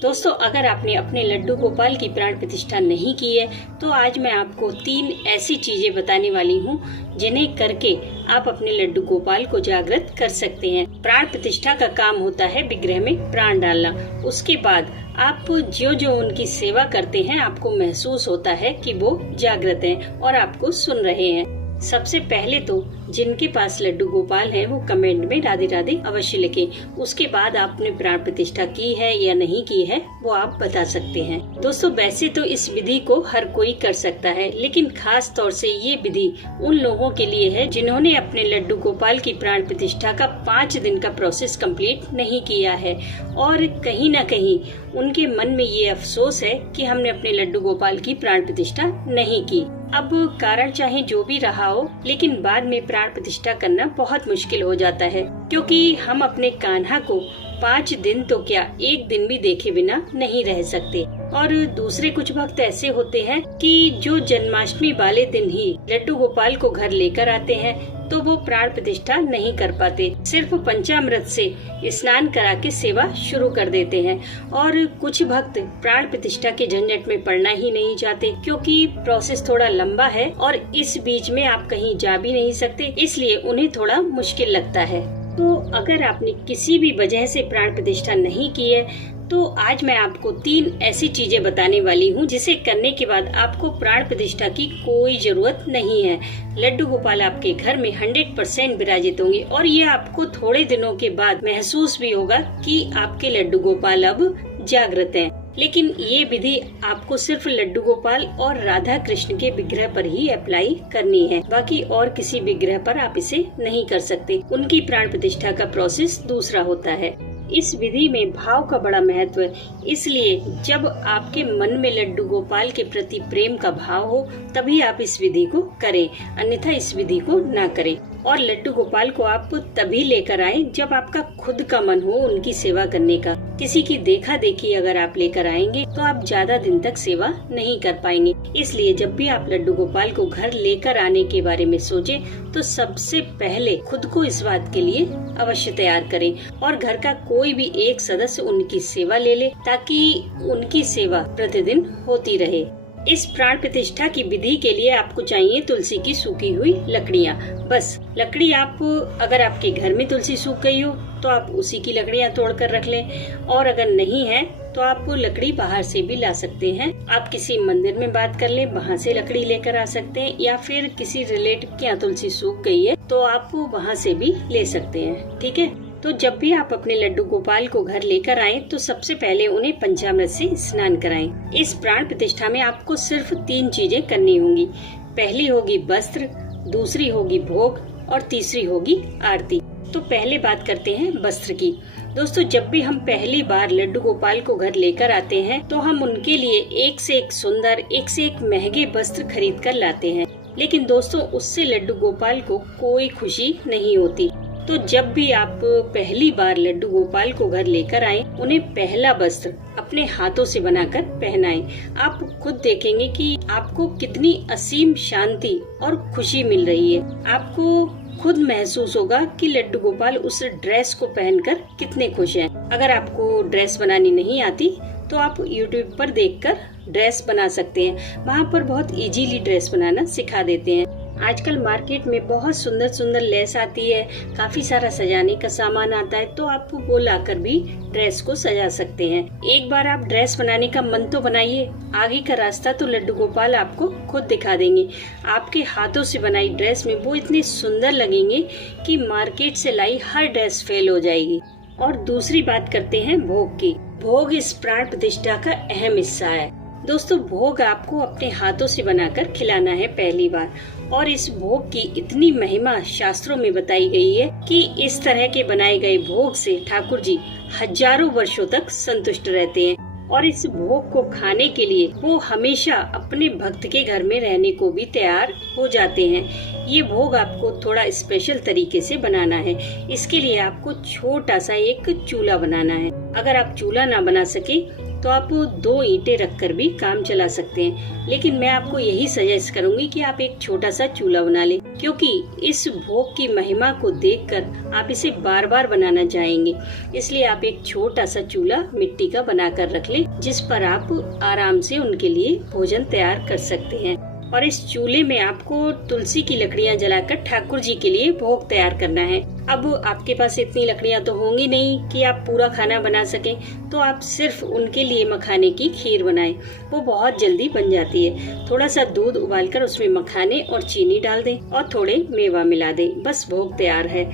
दोस्तों, अगर आपने अपने लड्डू गोपाल की प्राण प्रतिष्ठा नहीं की है तो आज मैं आपको 3 ऐसी चीजें बताने वाली हूँ जिन्हें करके आप अपने लड्डू गोपाल को जागृत कर सकते हैं। प्राण प्रतिष्ठा का काम होता है विग्रह में प्राण डालना। उसके बाद आप जो जो उनकी सेवा करते हैं आपको महसूस होता है कि वो जागृत हैं और आपको सुन रहे हैं। सबसे पहले तो जिनके पास लड्डू गोपाल है वो कमेंट में राधे राधे अवश्य लिखें। उसके बाद आपने प्राण प्रतिष्ठा की है या नहीं की है वो आप बता सकते हैं। दोस्तों, वैसे तो इस विधि को हर कोई कर सकता है, लेकिन खास तौर से ये विधि उन लोगों के लिए है जिन्होंने अपने लड्डू गोपाल की प्राण प्रतिष्ठा का 5 दिन का प्रोसेस कंप्लीट नहीं किया है और कहीं न कहीं उनके मन में ये अफसोस है कि हमने अपने लड्डू गोपाल की प्राण प्रतिष्ठा नहीं की। अब कारण चाहे जो भी रहा हो, लेकिन बाद में प्राण प्रतिष्ठा करना बहुत मुश्किल हो जाता है, क्योंकि हम अपने कान्हा को 5 दिन तो क्या 1 दिन भी देखे बिना नहीं रह सकते। और दूसरे कुछ भक्त ऐसे होते हैं कि जो जन्माष्टमी वाले दिन ही लड्डू गोपाल को घर लेकर आते हैं तो वो प्राण प्रतिष्ठा नहीं कर पाते, सिर्फ पंचामृत से स्नान करा के सेवा शुरू कर देते हैं। और कुछ भक्त प्राण प्रतिष्ठा के झंझट में पड़ना ही नहीं चाहते, क्योंकि प्रोसेस थोड़ा लंबा है और इस बीच में आप कहीं जा भी नहीं सकते, इसलिए उन्हें थोड़ा मुश्किल लगता है। तो अगर आपने किसी भी वजह से प्राण प्रतिष्ठा नहीं की है तो आज मैं आपको 3 ऐसी चीजें बताने वाली हूँ जिसे करने के बाद आपको प्राण प्रतिष्ठा की कोई जरूरत नहीं है। लड्डू गोपाल आपके घर में 100% विराजित होंगे और ये आपको थोड़े दिनों के बाद महसूस भी होगा कि आपके लड्डू गोपाल अब जागृत हैं। लेकिन ये विधि आपको सिर्फ लड्डू गोपाल और राधा कृष्ण के विग्रह पर ही अप्लाई करनी है, बाकी और किसी विग्रह पर आप इसे नहीं कर सकते। उनकी प्राण प्रतिष्ठा का प्रोसेस दूसरा होता है। इस विधि में भाव का बड़ा महत्व है, इसलिए जब आपके मन में लड्डू गोपाल के प्रति प्रेम का भाव हो तभी आप इस विधि को करें, अन्यथा इस विधि को ना करें। और लड्डू गोपाल को आप तभी लेकर आए जब आपका खुद का मन हो उनकी सेवा करने का। किसी की देखा देखी अगर आप लेकर आएंगे तो आप ज्यादा दिन तक सेवा नहीं कर पाएंगे। इसलिए जब भी आप लड्डू गोपाल को घर लेकर आने के बारे में सोचें तो सबसे पहले खुद को इस बात के लिए अवश्य तैयार करें और घर का कोई भी एक सदस्य उनकी सेवा ले ले, ताकि उनकी सेवा प्रतिदिन होती रहे। इस प्राण प्रतिष्ठा की विधि के लिए आपको चाहिए तुलसी की सूखी हुई लकड़ियाँ। बस लकड़ी आप, अगर आपके घर में तुलसी सूख गई हो तो आप उसी की लकड़ियाँ तोड़ कर रख लें, और अगर नहीं है तो आप लकड़ी बाहर से भी ला सकते हैं। आप किसी मंदिर में बात कर लें, वहाँ से लकड़ी लेकर आ सकते हैं, या फिर किसी रिलेटिव के यहाँ तुलसी सूख गई है तो आप वहाँ से भी ले सकते हैं। ठीक है, तो जब भी आप अपने लड्डू गोपाल को घर लेकर आएं तो सबसे पहले उन्हें पंचामृत से स्नान कराएं। इस प्राण प्रतिष्ठा में आपको सिर्फ 3 चीजें करनी होंगी। पहली होगी वस्त्र, दूसरी होगी भोग और तीसरी होगी आरती। तो पहले बात करते हैं वस्त्र की। दोस्तों, जब भी हम पहली बार लड्डू गोपाल को घर लेकर आते हैं तो हम उनके लिए एक से एक सुंदर, एक से एक महंगे वस्त्र खरीद कर लाते हैं, लेकिन दोस्तों उससे लड्डू गोपाल को कोई खुशी नहीं होती। तो जब भी आप पहली बार लड्डू गोपाल को घर लेकर आए, उन्हें पहला वस्त्र अपने हाथों से बनाकर पहनाएं। आप खुद देखेंगे कि आपको कितनी असीम शांति और खुशी मिल रही है। आपको खुद महसूस होगा कि लड्डू गोपाल उस ड्रेस को पहनकर कितने खुश हैं। अगर आपको ड्रेस बनानी नहीं आती तो आप YouTube पर देखकर ड्रेस बना सकते हैं, वहाँ पर बहुत इजीली ड्रेस बनाना सिखा देते हैं। आजकल मार्केट में बहुत सुंदर सुंदर लेस आती है, काफी सारा सजाने का सामान आता है, तो आप वो लाकर भी ड्रेस को सजा सकते हैं। एक बार आप ड्रेस बनाने का मन तो बनाइए, आगे का रास्ता तो लड्डू गोपाल आपको खुद दिखा देंगे। आपके हाथों से बनाई ड्रेस में वो इतने सुंदर लगेंगे कि मार्केट से लाई हर ड्रेस फेल हो जाएगी। और दूसरी बात करते हैं भोग की। भोग इस प्राण प्रतिष्ठा का अहम हिस्सा है। दोस्तों, भोग आपको अपने हाथों से बनाकर खिलाना है पहली बार, और इस भोग की इतनी महिमा शास्त्रों में बताई गई है कि इस तरह के बनाए गए भोग से ठाकुर जी हजारों वर्षों तक संतुष्ट रहते हैं। और इस भोग को खाने के लिए वो हमेशा अपने भक्त के घर में रहने को भी तैयार हो जाते हैं। ये भोग आपको थोड़ा स्पेशल तरीके से बनाना है। इसके लिए आपको छोटा सा एक चूल्हा बनाना है। अगर आप चूल्हा ना बना सके तो आप 2 ईंटें रखकर भी काम चला सकते हैं। लेकिन मैं आपको यही सजेस्ट करूंगी कि आप एक छोटा सा चूल्हा बना लें, क्योंकि इस भोग की महिमा को देखकर आप इसे बार बार बनाना चाहेंगे। इसलिए आप एक छोटा सा चूल्हा मिट्टी का बनाकर रख लें, जिस पर आप आराम से उनके लिए भोजन तैयार कर सकते हैं। और इस चूल्हे में आपको तुलसी की लकड़ियां जलाकर ठाकुर जी के लिए भोग तैयार करना है। अब आपके पास इतनी लकड़ियां तो होंगी नहीं कि आप पूरा खाना बना सकें, तो आप सिर्फ उनके लिए मखाने की खीर बनाएं। वो बहुत जल्दी बन जाती है। थोड़ा सा दूध उबालकर उसमें मखाने और चीनी डाल दें और थोड़े मेवा मिला दें, बस भोग तैयार है।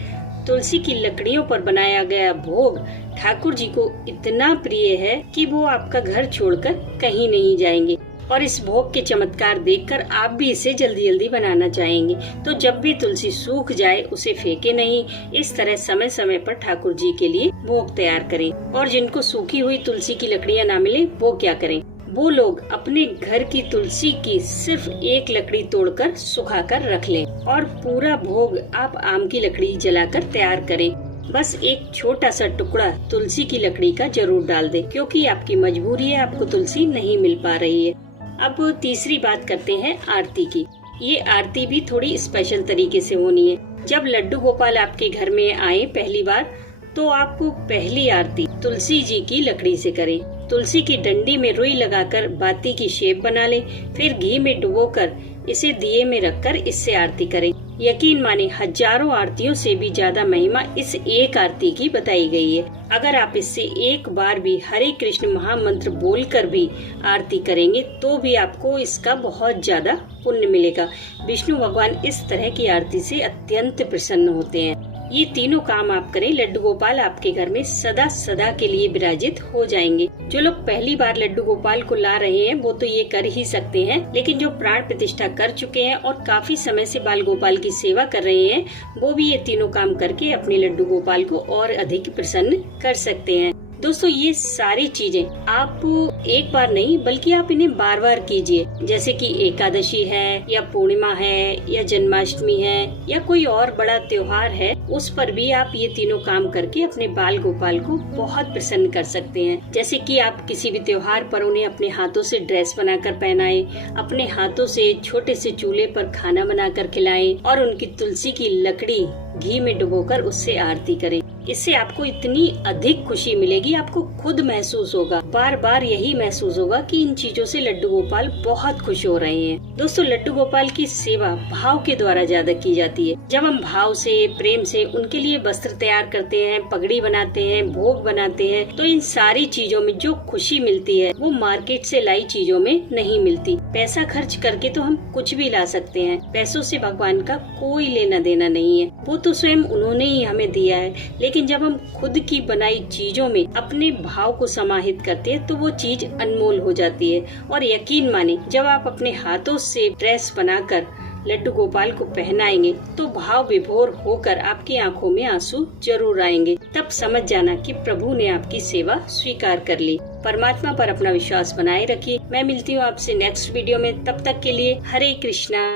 तुलसी की लकड़ियों पर बनाया गया भोग ठाकुर जी को इतना प्रिय है कि वो आपका घर छोड़कर कहीं नहीं जाएंगे। और इस भोग के चमत्कार देखकर आप भी इसे जल्दी जल्दी बनाना चाहेंगे। तो जब भी तुलसी सूख जाए उसे फेंके नहीं, इस तरह समय समय पर ठाकुर जी के लिए भोग तैयार करें। और जिनको सूखी हुई तुलसी की लकड़ियां ना मिले, वो क्या करें? वो लोग अपने घर की तुलसी की सिर्फ एक लकड़ी तोड़कर सुखाकर रख लें और पूरा भोग आप आम की लकड़ी जलाकर तैयार करें। बस एक छोटा सा टुकड़ा तुलसी की लकड़ी का जरूर डाल दें, क्योंकि आपकी मजबूरी है, आपको तुलसी नहीं मिल पा रही है। अब तीसरी बात करते हैं आरती की। ये आरती भी थोड़ी स्पेशल तरीके से होनी है। जब लड्डू गोपाल आपके घर में आए पहली बार, तो आपको पहली आरती तुलसी जी की लकड़ी से करें। तुलसी की डंडी में रुई लगाकर बाती की शेप बना लें, फिर घी में डुबोकर इसे दिए में रखकर इससे आरती करें। यकीन माने हजारों आरतियों से भी ज्यादा महिमा इस एक आरती की बताई गई है। अगर आप इससे एक बार भी हरे कृष्ण महामंत्र बोलकर भी आरती करेंगे, तो भी आपको इसका बहुत ज्यादा पुण्य मिलेगा। विष्णु भगवान इस तरह की आरती से अत्यंत प्रसन्न होते हैं। ये तीनों काम आप करें, लड्डू गोपाल आपके घर में सदा सदा के लिए विराजित हो जाएंगे। जो लोग पहली बार लड्डू गोपाल को ला रहे हैं, वो तो ये कर ही सकते हैं, लेकिन जो प्राण प्रतिष्ठा कर चुके हैं और काफी समय से बाल गोपाल की सेवा कर रहे हैं, वो भी ये तीनों काम करके अपने लड्डू गोपाल को और अधिक प्रसन्न कर सकते हैं। दोस्तों, ये सारी चीजें आप एक बार नहीं बल्कि आप इन्हें बार बार कीजिए। जैसे कि एकादशी है या पूर्णिमा है या जन्माष्टमी है या कोई और बड़ा त्योहार है, उस पर भी आप ये तीनों काम करके अपने बाल गोपाल को बहुत प्रसन्न कर सकते हैं। जैसे कि आप किसी भी त्योहार पर उन्हें अपने हाथों से ड्रेस बनाकर पहनाएं, अपने हाथों से छोटे से चूल्हे पर खाना बनाकर खिलाएं और उनकी तुलसी की लकड़ी घी में डुबोकर उससे आरती करें। इससे आपको इतनी अधिक खुशी मिलेगी, आपको खुद महसूस होगा, बार बार यही महसूस होगा कि इन चीजों से लड्डू गोपाल बहुत खुश हो रहे हैं। दोस्तों, लड्डू गोपाल की सेवा भाव के द्वारा ज्यादा की जाती है। जब हम भाव से, प्रेम से उनके लिए वस्त्र तैयार करते हैं, पगड़ी बनाते हैं, भोग बनाते हैं, तो इन सारी चीजों में जो खुशी मिलती है वो मार्केट से लाई चीजों में नहीं मिलती। पैसा खर्च करके तो हम कुछ भी ला सकते हैं, पैसों से भगवान का कोई लेना देना नहीं है, वो तो स्वयं उन्होंने ही हमें दिया है। लेकिन जब हम खुद की बनाई चीजों में अपने भाव को समाहित करते हैं, तो वो चीज अनमोल हो जाती है। और यकीन माने, जब आप अपने हाथों से ड्रेस बनाकर लड्डू गोपाल को पहनाएंगे, तो भाव विभोर होकर आपकी आंखों में आंसू जरूर आएंगे। तब समझ जाना कि प्रभु ने आपकी सेवा स्वीकार कर ली। परमात्मा पर अपना विश्वास बनाए रखिए। मैं मिलती हूँ आपसे नेक्स्ट वीडियो में। तब तक के लिए हरे कृष्णा।